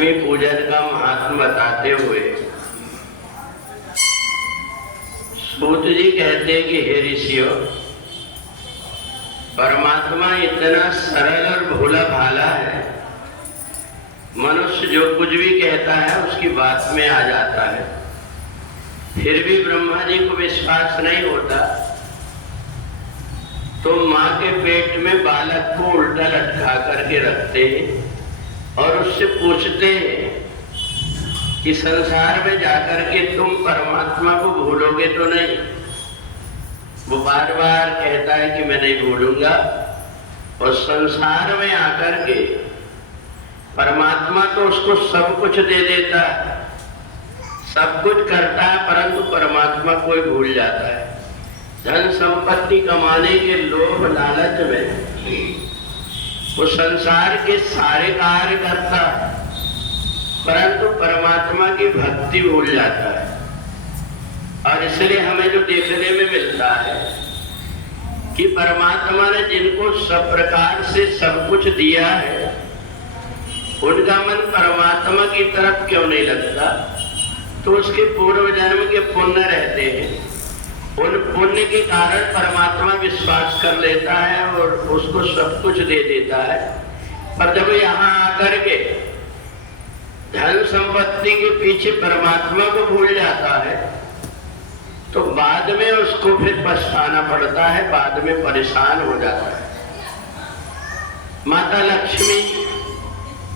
लक्ष्मी पूजन का महात्म बताते हुए सूत जी कहते हैं कि हे ऋषियों, परमात्मा इतना सरल और भोला भाला है, मनुष्य जो कुछ भी कहता है उसकी बात में आ जाता है। फिर भी ब्रह्मा जी को विश्वास नहीं होता तो माँ के पेट में बालक को उल्टा लटका करके रखते हैं और उससे पूछते हैं कि संसार में जाकर के तुम परमात्मा को भूलोगे तो नहीं। वो बार बार कहता है कि मैं नहीं भूलूंगा, और संसार में आकर के परमात्मा तो उसको सब कुछ दे देता है, सब कुछ करता है, परंतु परमात्मा को ही भूल जाता है। धन संपत्ति कमाने के लोभ लालच में वो संसार के सारे कार्य करता है, परंतु परमात्मा की भक्ति भूल जाता है। और इसलिए हमें जो देखने में मिलता है कि परमात्मा ने जिनको सब प्रकार से सब कुछ दिया है, उनका मन परमात्मा की तरफ क्यों नहीं लगता? तो उसके पूर्व जन्म के पुण्य रहते हैं, उन पुण्य के कारण परमात्मा विश्वास कर लेता है और उसको सब कुछ दे देता है। पर जब यहाँ आकर के धन संपत्ति के पीछे परमात्मा को भूल जाता है तो बाद में उसको फिर पछताना पड़ता है, बाद में परेशान हो जाता है। माता लक्ष्मी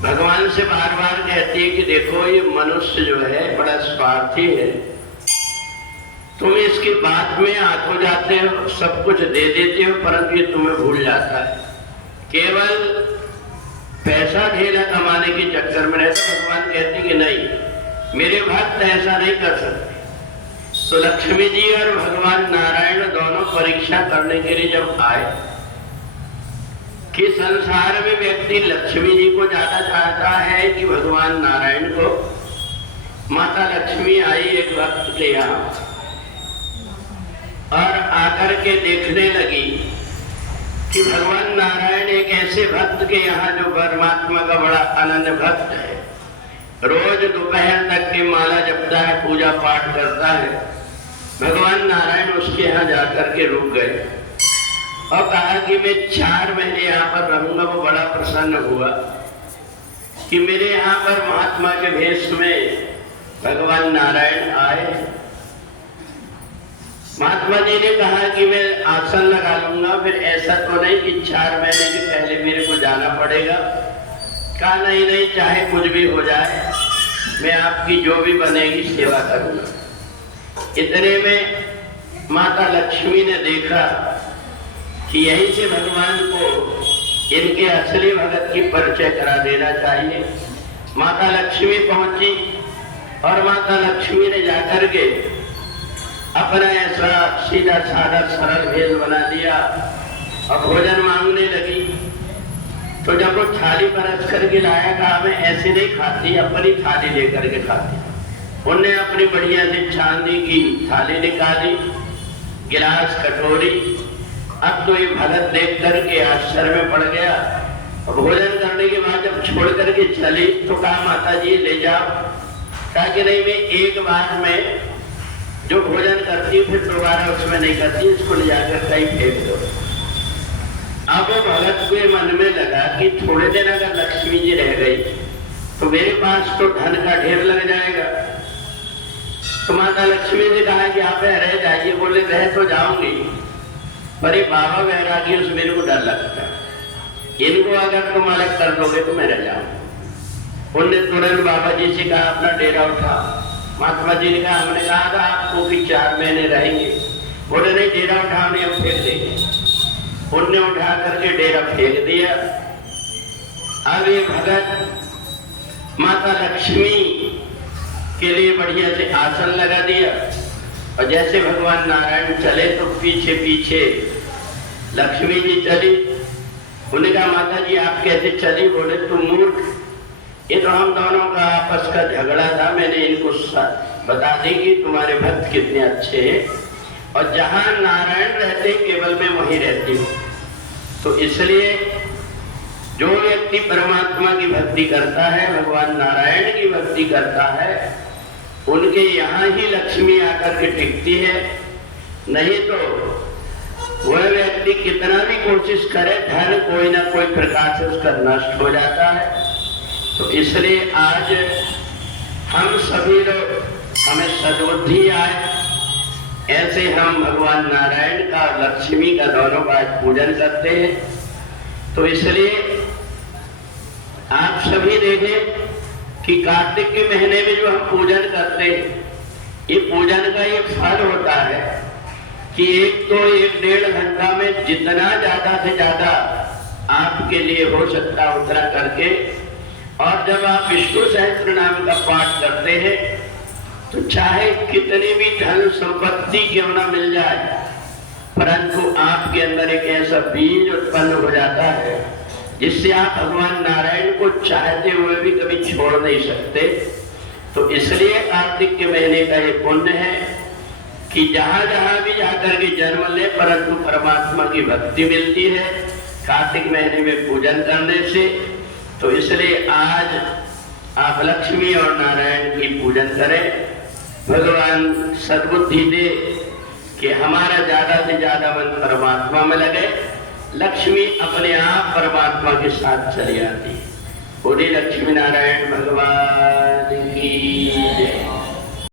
भगवान से बार बार कहती है कि देखो ये मनुष्य जो है बड़ा स्वार्थी है, तुम इसकी बात में आंखों जाते हो, सब कुछ दे देते हो, परंतु ये तुम्हें भूल जाता है। केवल पैसा ढेला कमाने के चक्कर में रहता। भगवान कहते कि नहीं, मेरे भक्त ऐसा नहीं कर सकते। तो लक्ष्मी जी और भगवान नारायण दोनों परीक्षा करने के लिए जब आए कि संसार में व्यक्ति लक्ष्मी जी को ज्यादा चाहता है कि भगवान नारायण को, माता लक्ष्मी आई एक भक्त के यहाँ और आकर के देखने लगी कि भगवान नारायण एक ऐसे भक्त के यहाँ जो परमात्मा का बड़ा अनन्य भक्त है, रोज दोपहर तक की माला जपता है, पूजा पाठ करता है। भगवान नारायण उसके यहाँ जाकर के रुक गए और कहा कि मैं 4 महीने यहाँ पर रहूंगा। वो बड़ा प्रसन्न हुआ कि मेरे यहाँ पर महात्मा के भेष में भगवान नारायण आए। महात्मा जी ने कहा कि मैं आसन लगा लूंगा, फिर ऐसा तो नहीं कि 4 महीने के पहले मेरे को जाना पड़ेगा। कहा नहीं नहीं, चाहे कुछ भी हो जाए, मैं आपकी जो भी बनेगी सेवा करूंगा। इतने में माता लक्ष्मी ने देखा कि यहीं से भगवान को इनके असली भगत की परिचय करा देना चाहिए। माता लक्ष्मी पहुंची और माता लक्ष्मी ने जाकर के अपना ऐसा सीधा साधा सरल भेद बना दिया और भोजन मांगने लगी। तो जब वो थाली परस करके लाया, कहा मैं ऐसे नहीं खाती, अपनी थाली लेकर के खाती। उनने अपनी बढ़िया से चांदी की थाली निकाली, गिलास, कटोरी। अब तो ये भगत देख करके आश्चर्य में पड़ गया। और भोजन करने के बाद जब छोड़ करके चली तो कहा माता जी ले जाओ। कहा कि नहीं, मैं एक बार में जो भोजन करती फिर दोबारा उसमें नहीं करती, इसको ले जाकर कहीं फेंक दो। अब भगत के मन में लगा कि थोड़े दिन अगर लक्ष्मी जी रह गई तो मेरे पास तो धन का ढेर लग जाएगा। तो माता लक्ष्मी ने कहा कि आप रह जाइए। बोले रह तो जाऊंगी, पर ये बाबा वैरागी से मेरे को डर लगता है, इनको अगर तुम अलग कर दोगे तो मैं रह जाऊंगा। उन्होंने तुरंत बाबा जी से कहा अपना डेरा उठा। महात्मा जी ने कहा हमने कहा था आपको कि 4 महीने रहेंगे। बोले नहीं, डेरा उठाने हम फेंक देंगे। उनने उठा करके डेरा फेंक दिया। अब ये भगत माता लक्ष्मी के लिए बढ़िया से आसन लगा दिया और जैसे भगवान नारायण चले तो पीछे पीछे लक्ष्मी जी चली। उन्होंने कहा माता जी आप कैसे चली? बोले तुम मूर्ख, ये तो हम दोनों का आपस का झगड़ा था, मैंने इनको बता दी कि तुम्हारे भक्त कितने अच्छे हैं और जहां नारायण रहते केवल मैं वहीं रहती हूँ। तो इसलिए जो व्यक्ति परमात्मा की भक्ति करता है, भगवान नारायण की भक्ति करता है उनके यहाँ ही लक्ष्मी आकर के टिकती है। नहीं तो वह व्यक्ति कितना भी कोशिश करे, धन कोई ना कोई प्रकार से उसका नष्ट हो जाता है। तो इसलिए आज हम सभी लोग, हमें सद्बुद्धि आए, ऐसे हम भगवान नारायण का और लक्ष्मी का दोनों का पूजन करते हैं। तो इसलिए आप सभी देखें कि कार्तिक के महीने में जो हम पूजन करते हैं, ये पूजन का एक फल होता है कि एक तो 1-1.5 घंटा में जितना ज्यादा से ज्यादा आपके लिए हो सकता उतना करके, और जब आप विष्णु सहस्त्र नाम का पाठ करते हैं तो चाहे कितनी भी धन संपत्ति क्यों ना मिल जाए, परंतु आपके अंदर एक ऐसा बीज उत्पन्न हो जाता है जिससे आप भगवान नारायण को चाहते हुए भी कभी छोड़ नहीं सकते। तो इसलिए कार्तिक के महीने का ये पुण्य है कि जहां जहां भी जाकर के जन्म ले, परंतु परमात्मा की भक्ति मिलती है कार्तिक महीने में पूजन करने से। तो इसलिए आज आप लक्ष्मी और नारायण की पूजन करें। भगवान सद्बुद्धि दे कि हमारा ज्यादा से ज्यादा मन परमात्मा में लगे, लक्ष्मी अपने आप परमात्मा के साथ चली आती है। बोलिए लक्ष्मी नारायण भगवान की जय।